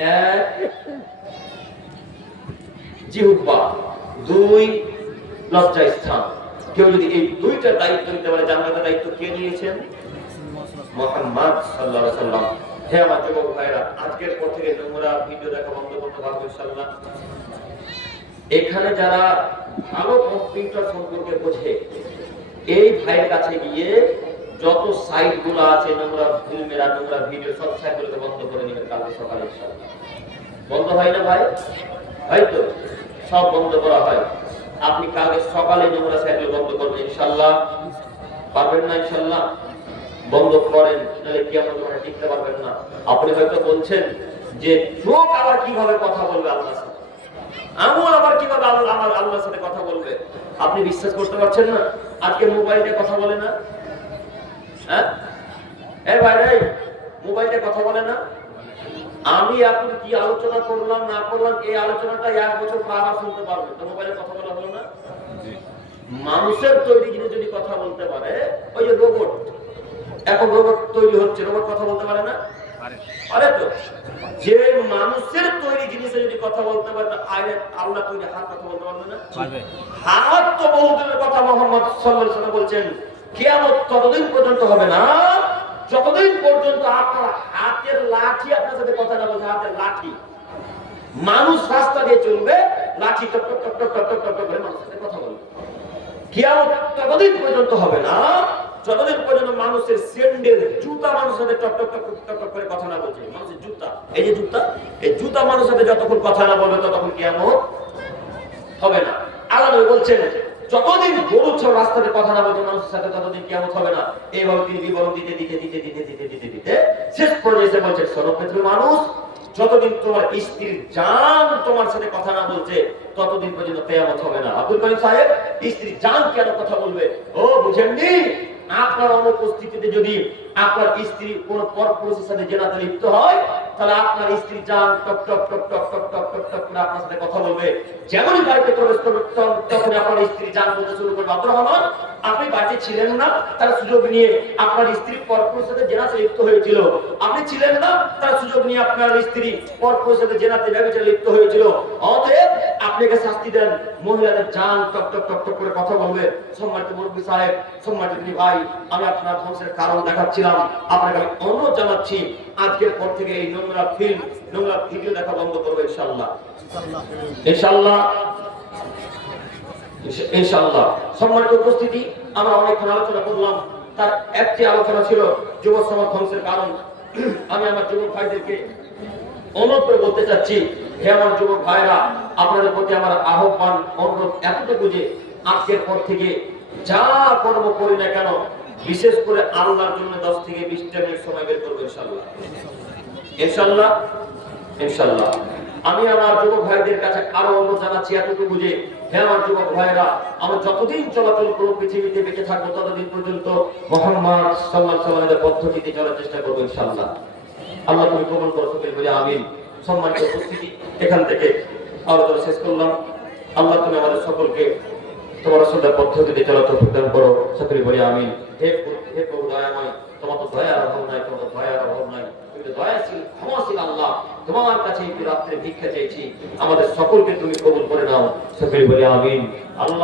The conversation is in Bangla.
এক জিহ্বা, দুই লজ্জা স্থান। কেউ যদি এই দুইটা দায়িত্ব নিতে পারে, জান্নাতের দায়িত্ব কে নিয়েছেন? মুহাম্মদ সাল্লাল্লাহু আলাইহি ওয়াসাল্লাম। হে আমার যুবক ভাইরা, আজকের পর থেকে নোংরা ভিডিও দেখা বন্ধ করতে পারবো ইনশাআল্লাহ। এখানে যারা ভালো কম্পিউটার সম্পর্কে বোঝে, এই ভাইয়ের কাছে গিয়ে যত সাইট গুলো আছে নোংরা ফিল্মের আর নোংরা ভিডিও, সব সাইটগুলোকে বন্ধ করে নেবেন কালকে সকালে ইনশাআল্লাহ। বন্ধ হয় না ভাই? হয়তো সব বন্ধ করা হয়। আপনি কালকে সকালে নোংরা সাইটগুলো বন্ধ করবেন ইনশাআল্লাহ। পারবেন না ইনশাআল্লাহ? বন্ধ করেন, নাহলে কিয়ামত মাঠে টিকতে পারবেন না। আপনি হয়তো বলছেন যে চোখ আবার কিভাবে কথা বলবে আল্লাহর সাথে, আঙুল আবার কিভাবে আল্লাহর সাথে কথা বলবে? আপনি বিশ্বাস করতে পারছেন না? আজকে মোবাইলে কথা বলে না? হ্যাঁ এই ভাই রে, মোবাইলে কথা বলে না? আমি আপনি কি আলোচনা করলাম না করলাম, এই আলোচনাটা 1 বছর পর আবার শুনতে পারবেন। তো মোবাইলে কথা বলা হলো না? মানুষের তৈরি জিনিস যদি কথা বলতে পারে, ওই যে রোবট, এখন রোবট তৈরি হচ্ছে, রোবট কথা বলতে পারে না? পারে তো। যে মানুষের তৈরি জিনিসে যদি কথা বলতে পারে, আল্লাহ তৈরি হাত কথা বলতে পারবে না? হাত তো বহুদিনের কথা মুহাম্মদ সাল্লাল্লাহু আলাইহি ওয়াসাল্লাম বলছেন, কিয়ামত ততদিন পর্যন্ত হবে না যতদিন পর্যন্ত আপনার হাতের লাঠি আপনার সাথে কথা না বলছে। হাতের লাঠি, মানুষ রাস্তা দিয়ে চলবে, লাঠি টক টক টক টক টক টক করে মানুষের সাথে কথা বলবে। কিয়ামত ততদিন পর্যন্ত হবে না যতদিন পর্যন্ত মানুষের স্যান্ডেল, জুতা মানুষের সাথে টক টক টক টক টক করে কথা না বলছে। মানুষের জুতা, এই যে জুতা, এই জুতা মানুষের সাথে যতক্ষণ কথা না বলবে ততক্ষণ কিয়ামত হবে না। আল্লাহ নবী বলছেন, যতদিন গরু ছাড়া রাস্তাতে কথা না বলবে মানুষের সাথে, ততদিন কিয়ামত হবে না। এইভাবে তিনি বিবরণ দিতে দিতে দিতে দিতে দিতে দিতে দিতে শেষ পর্যায়ে এসে বলছেন, সর্বক্ষেত্রে মানুষ, যতদিন তোমার স্ত্রীর জান তোমার সাথে কথা না বলছে ততদিন পর্যন্ত কিয়ামত হবে না। আব্দুল কারিম সাহেব, স্ত্রীর জান কেন কথা বলবে? ও বুঝেননি? আপনার অনুপস্থিতিতে যদি আপনার স্ত্রী কোন পরপুরুষের সাথে জেনাতে লিপ্ত হয়, তাহলে আপনার স্ত্রী জান টক টক টক টক টক টক টক টক করে আপনার সাথে কথা বলবে। যেমনই বাড়িতে প্রবেশ করবে তখন আপনার স্ত্রী জান বলতে শুরু করবে, আব্দুর রহমান আপনি বাড়িতে ছিলেন না, তার সুযোগ নিয়ে আপনার স্ত্রী পরপুরুষের সাথে জেনাতে লিপ্ত হয়েছিল। আপনি ছিলেন না, তার সুযোগ নিয়ে আপনার স্ত্রী পরপুরুষের সাথে জেনাতে ব্যভিচারে লিপ্ত হয়েছিল। অতএব আপনাকে শাস্তি দেন, মহিলাদের জান টক টক টক টক করে কথা বলবে। সম্মানিত মুরব্বী সাহেব, সম্মানিত ভাই, আমি আপনার ধ্বংসের কারণ দেখাচ্ছিলাম। আপনাকে আমি অনুরোধ জানাচ্ছি, আজকের পর থেকে এই নোংরা ফিল্ম, নোংরা ভিডিও দেখা বন্ধ করবো ইনশাআল্লাহ। ইনশাআল্লাহ, ইনশাআল্লাহ। সম্মানিত উপস্থিতি, আমরা অনেকক্ষণ আলোচনা করলাম। তার একটি আলোচনা ছিল যুব সমাজ ধ্বংসের কারণ। আমি আমার যুবক ভাইদেরকে অনুরোধ করে বলতে চাচ্ছি, হে আমার যুবক ভাইরা, আপনাদের প্রতি আমার আহ্বান, অনুরোধ এতটুকু যে আজকের পর থেকে যা কর্ম করি না কেন, বিশেষ করে আল্লাহর জন্য 10 থেকে 20টা মিনিট সময় বের করবো ইনশাআল্লাহ। ইনশাআল্লাহ, ইনশাআল্লাহ। আমি আমার যুবক ভাইদের কাছে আরো অনুরোধ জানাচ্ছি এতটুকু যে, হে আমার যুবক ভাইরা, আমরা যতদিন চলাচল করব, পৃথিবীতে বেঁচে থাকবো, ততদিন পর্যন্ত মুহাম্মদ সাল্লাল্লাহু আলাইহি ওয়াসাল্লামের পদ্ধতিতে চলার চেষ্টা করবো ইনশাআল্লাহ। আল্লাহ তুমি কবুল করো, সকলে বলি আমিন। সম্মানিত উপস্থিতি, এখান থেকে আলোচনা শেষ করলাম। আল্লাহ তুমি আমাদের সকলকে তোমার রাসূলের পদ্ধতিতে চলার তৌফিক দান করো, সকলে বলি আমিন। হে প্রভু দয়াময়, তোমার তো দয়ার অভাব নাই, তোমার তো দয়ার অভাব নাই, তুমি তো দয়াশীল, ক্ষমাশীল আল্লাহ। তোমার কাছে এই রাত্রে ভিক্ষা চাইছি, আমাদের সকলকে তুমি কবুল করে নাও, সকলে বলি আমিন। আল্লাহ